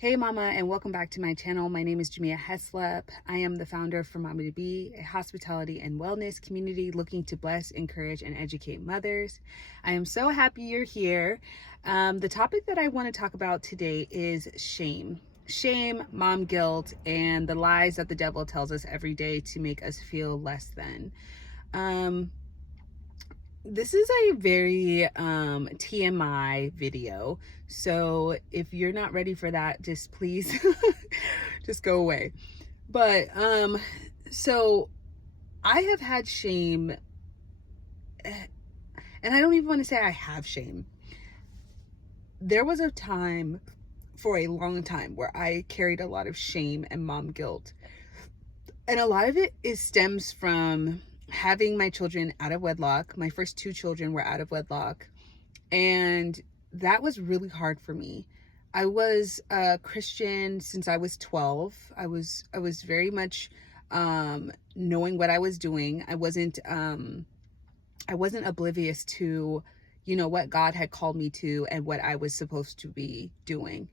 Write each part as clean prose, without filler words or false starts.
Hey mama, and welcome back to my channel. My name is Jamia Heslop. I am the founder of For Mama to Be, a hospitality and wellness community looking to bless, encourage, and educate mothers. I am so happy you're here. The topic that I want to talk about today is shame. Shame, mom guilt, and the lies that the devil tells us every day to make us feel less than. This is a very TMI video, so if you're not ready for that, just please just go away. But so I have had shame, and I don't even want to say I have shame. There was a time, for a long time, where I carried a lot of shame and mom guilt, and a lot of it stems from having my children out of wedlock. My first two children were out of wedlock, and that was really hard for me. I was a Christian since I was 12. I was very much knowing what I was doing. I wasn't oblivious to, what God had called me to and what I was supposed to be doing.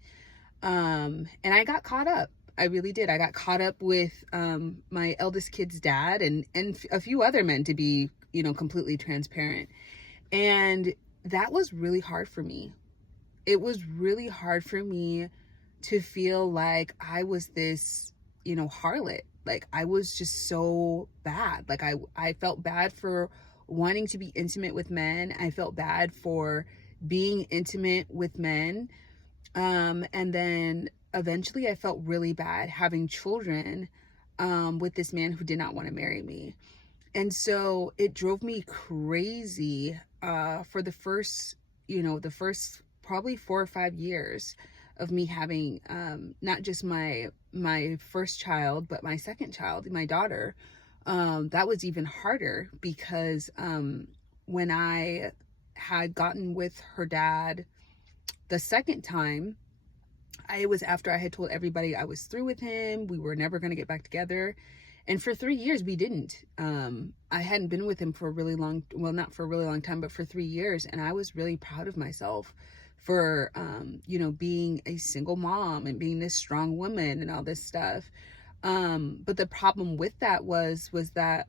And I got caught up. I really did. I got caught up with my eldest kid's dad and a few other men, to be, completely transparent. And that was really hard for me. It was really hard for me to feel like I was this, harlot. Like I was just so bad. Like I felt bad for wanting to be intimate with men. I felt bad for being intimate with men. And then eventually I felt really bad having children with this man who did not want to marry me. And so it drove me crazy for the first probably 4 or 5 years of me having not just my first child, but my second child, my daughter. That was even harder because when I had gotten with her dad the second time, it was after I had told everybody I was through with him. We were never going to get back together. And for 3 years, we didn't. I hadn't been with him for a really long, well, not for a really long time, but for 3 years. And I was really proud of myself for, being a single mom and being this strong woman and all this stuff. But the problem with that was that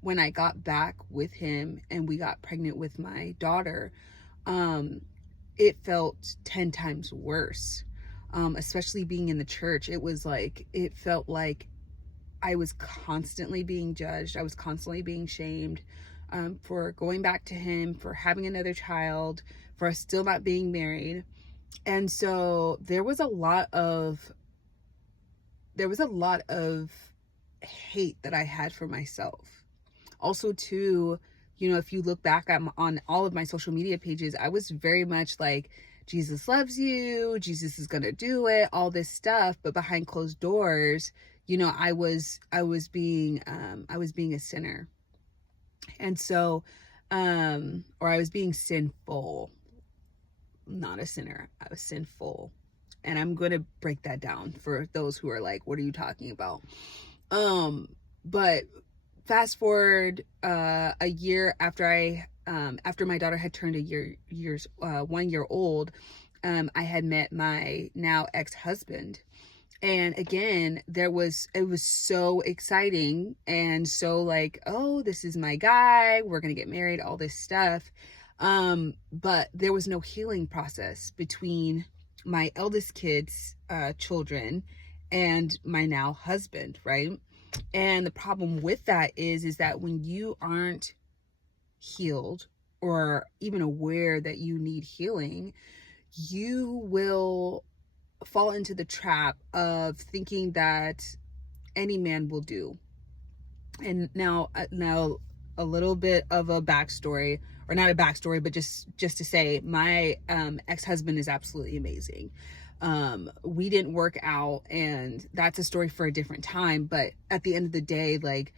when I got back with him and we got pregnant with my daughter, it felt 10 times worse. Especially being in the church. It felt like I was constantly being judged. I was constantly being shamed for going back to him, for having another child, for us still not being married. And so there was a lot of hate that I had for myself. Also too, if you look back on all of my social media pages, I was very much like, Jesus loves you, Jesus is gonna do it, all this stuff. But behind closed doors, I was being a sinner. And so, or I was being sinful, not a sinner. I was sinful. And I'm gonna break that down for those who are like, what are you talking about? But fast forward a year after after my daughter had turned 1 year old, I had met my now ex-husband. And again, it was so exciting and so like, oh, this is my guy, we're gonna get married, all this stuff. But there was no healing process between my eldest kid's children and my now husband, right? And the problem with that is that when you aren't healed or even aware that you need healing, you will fall into the trap of thinking that any man will do. And now a little bit of a backstory, or not a backstory, but just to say, my ex-husband is absolutely amazing. We didn't work out, and that's a story for a different time. But at the end of the day, like,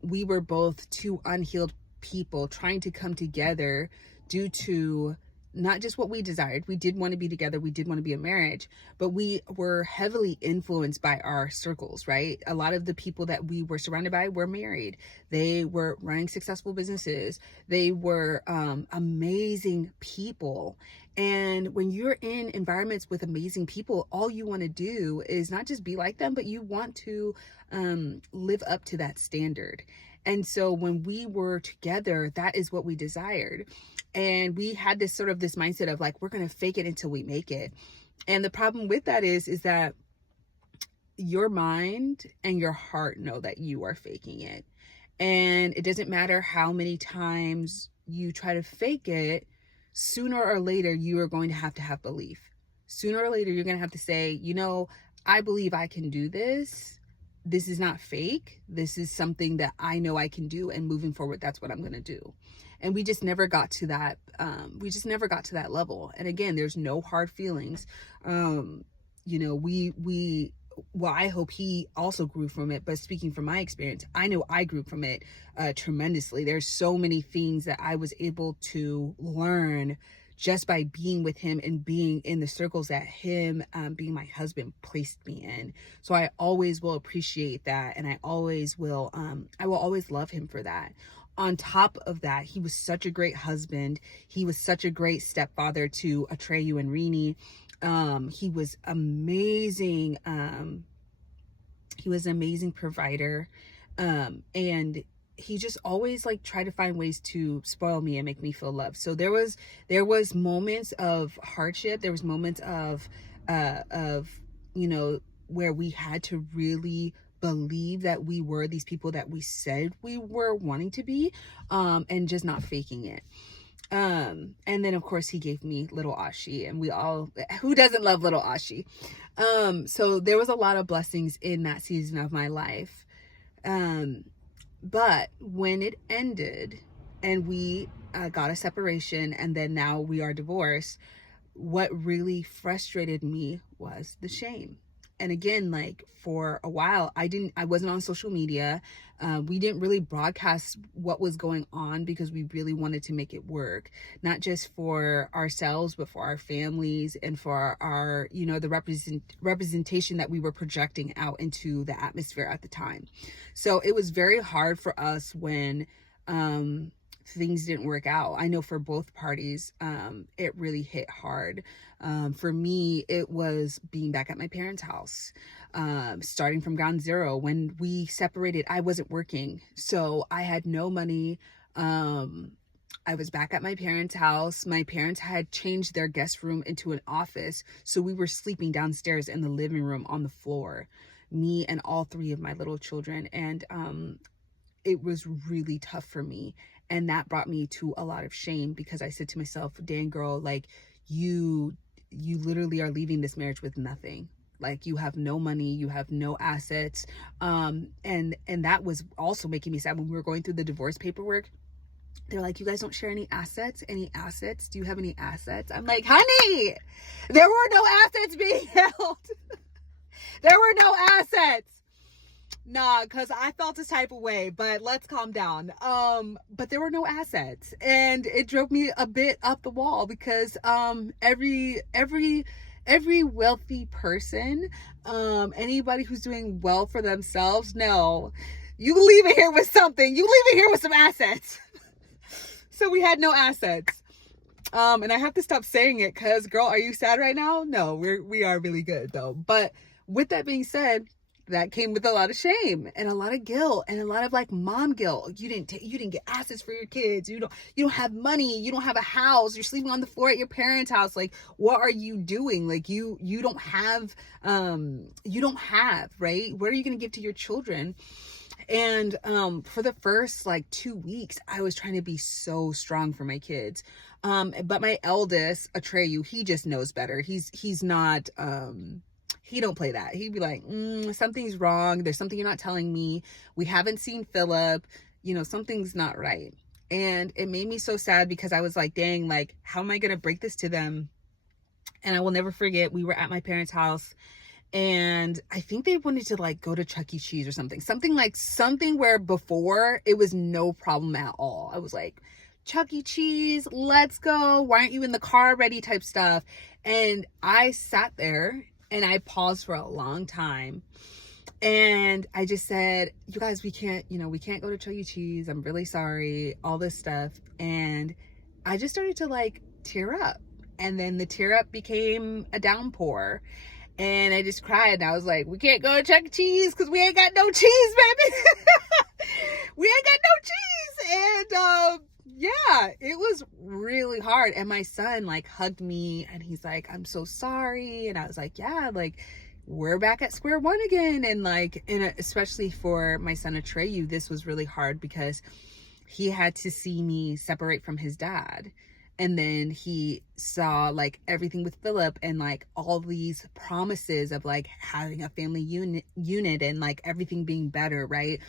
we were both two unhealed people trying to come together due to not just what we desired. We did want to be together. We did want to be a marriage, but we were heavily influenced by our circles, right? A lot of the people that we were surrounded by were married. They were running successful businesses. They were amazing people. And when you're in environments with amazing people, all you want to do is not just be like them, but you want to live up to that standard. And so when we were together, that is what we desired. And we had this mindset of like, we're going to fake it until we make it. And the problem with that is that your mind and your heart know that you are faking it. And it doesn't matter how many times you try to fake it, sooner or later, you are going to have belief. Sooner or later, you're going to have to say, I believe I can do this. This is not fake. This is something that I know I can do. And moving forward, that's what I'm going to do. And we just never got to that. We just never got to that level. And again, there's no hard feelings. Well, I hope he also grew from it. But speaking from my experience, I know I grew from it tremendously. There's so many things that I was able to learn just by being with him and being in the circles that him, being my husband, placed me in. So I always will appreciate that. And I will always love him for that. On top of that, he was such a great husband. He was such a great stepfather to Atreyu and Rini. He was amazing. He was an amazing provider. And he just always like tried to find ways to spoil me and make me feel loved. So there was moments of hardship. There was moments of where we had to really believe that we were these people that we said we were wanting to be, and just not faking it. And then of course he gave me little Ashi, and who doesn't love little Ashi? So there was a lot of blessings in that season of my life. But when it ended and we got a separation, and then now we are divorced, what really frustrated me was the shame. And again, like for a while, I wasn't on social media. We didn't really broadcast what was going on because we really wanted to make it work, not just for ourselves, but for our families and for our, the representation that we were projecting out into the atmosphere at the time. So it was very hard for us when things didn't work out. I know for both parties, it really hit hard. For me, it was being back at my parents' house, starting from ground zero. When we separated, I wasn't working, so I had no money. I was back at my parents' house. My parents had changed their guest room into an office, so we were sleeping downstairs in the living room on the floor, me and all three of my little children. And it was really tough for me. And that brought me to a lot of shame, because I said to myself, dang girl, like you literally are leaving this marriage with nothing. Like you have no money, you have no assets. And that was also making me sad when we were going through the divorce paperwork. They're like, you guys don't share any assets? Any assets? Do you have any assets? I'm like, honey, there were no assets being held. There were no assets. Nah, because I felt this type of way, but let's calm down. But there were no assets, and it drove me a bit up the wall, because every wealthy person, anybody who's doing well for themselves, no, you leave it here with something. You leave it here with some assets. So we had no assets. And I have to stop saying it, because girl, are you sad right now? No, we are really good though. But with that being said, that came with a lot of shame and a lot of guilt and a lot of like mom guilt. You didn't get assets for your kids. You don't have money. You don't have a house. You're sleeping on the floor at your parents' house. Like, what are you doing? Like you don't have, right? What are you going to give to your children? And for the first like 2 weeks, I was trying to be so strong for my kids. But my eldest, Atreyu, he just knows better. He's not, he don't play that. He'd be like, something's wrong. There's something you're not telling me. We haven't seen Philip. Something's not right. And it made me so sad, because I was like, dang, like, how am I going to break this to them? And I will never forget, we were at my parents' house, and I think they wanted to like go to Chuck E. Cheese or something where before it was no problem at all. I was like, Chuck E. Cheese, let's go. Why aren't you in the car already type stuff. And I sat there and I paused for a long time. And I just said, you guys, we can't go to Chuck E. Cheese. I'm really sorry, all this stuff. And I just started to like tear up. And then the tear up became a downpour. And I just cried. And I was like, we can't go to Chuck E. Cheese because we ain't got no cheese, baby. We ain't got no cheese. And yeah, it was really hard. And my son like hugged me and he's like, I'm so sorry. And I was like, yeah, like, we're back at square one again. And like, especially for my son Atreyu, this was really hard because he had to see me separate from his dad. And then he saw like everything with Philip and like all these promises of like having a family unit and like everything being better, right?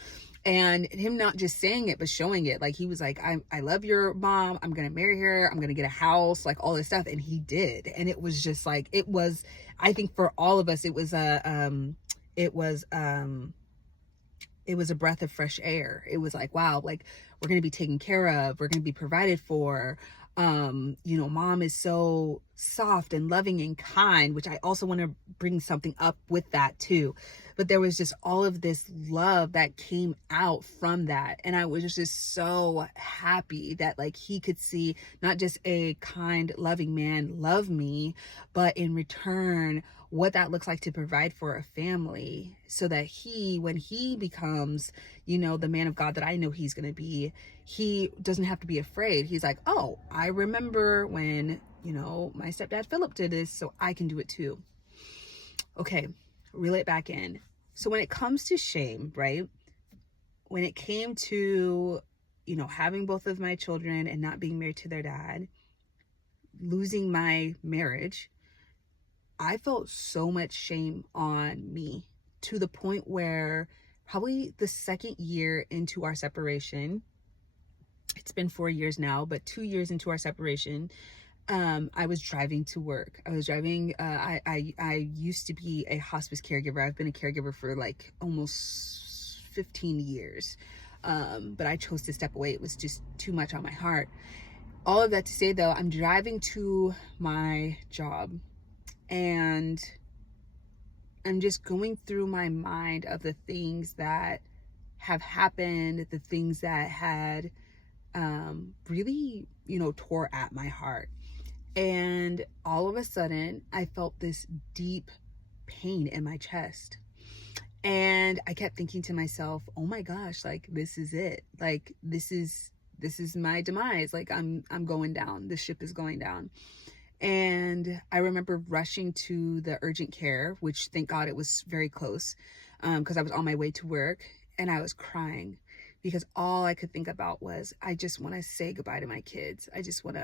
And him not just saying it, but showing it. Like he was like, I love your mom. I'm going to marry her. I'm going to get a house, like all this stuff. And he did. And it was just like, it was, I think for all of us, it was a breath of fresh air. It was like, wow, like we're going to be taken care of. We're going to be provided for. Mom is so soft and loving and kind, which I also want to bring something up with that too. But there was just all of this love that came out from that. And I was just so happy that like he could see not just a kind, loving man love me, but in return, what that looks like to provide for a family so that when he becomes, the man of God that I know he's going to be, he doesn't have to be afraid. He's like, oh, I remember when, my stepdad Philip did this, so I can do it too. Okay, reel it back in. So when it comes to shame, right? When it came to, having both of my children and not being married to their dad, losing my marriage, I felt so much shame on me to the point where probably the second year into our separation, it's been 4 years now, but 2 years into our separation, I was driving to work. I was driving, I used to be a hospice caregiver. I've been a caregiver for like almost 15 years. But I chose to step away. It was just too much on my heart. All of that to say though, I'm driving to my job and I'm just going through my mind of the things that have happened, the things that had really, tore at my heart. And all of a sudden, I felt this deep pain in my chest. And I kept thinking to myself, oh my gosh, like, this is it. Like, this is my demise. Like, I'm going down. The ship is going down. And I remember rushing to the urgent care, which thank God it was very close, because I was on my way to work and I was crying because all I could think about was, I just want to say goodbye to my kids. I just want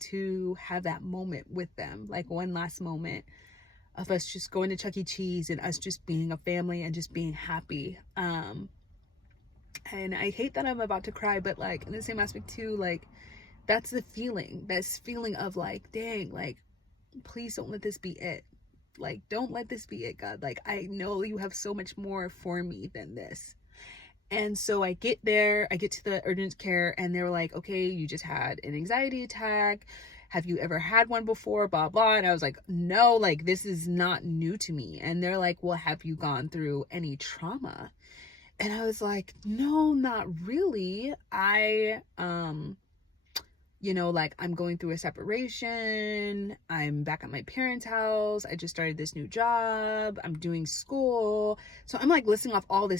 to have that moment with them, like one last moment of us just going to Chuck E. Cheese and us just being a family and just being happy. And I hate that I'm about to cry, but like in the same aspect too, like that's the feeling, of like, dang, like, please don't let this be it. Like, don't let this be it, God. Like, I know you have so much more for me than this. And so I get there, I get to the urgent care and they were like, okay, you just had an anxiety attack. Have you ever had one before? Blah, blah. And I was like, no, like, this is not new to me. And they're like, well, have you gone through any trauma? And I was like, no, not really. Like I'm going through a separation. I'm back at my parents' house. I just started this new job. I'm doing school. So I'm like listing off all this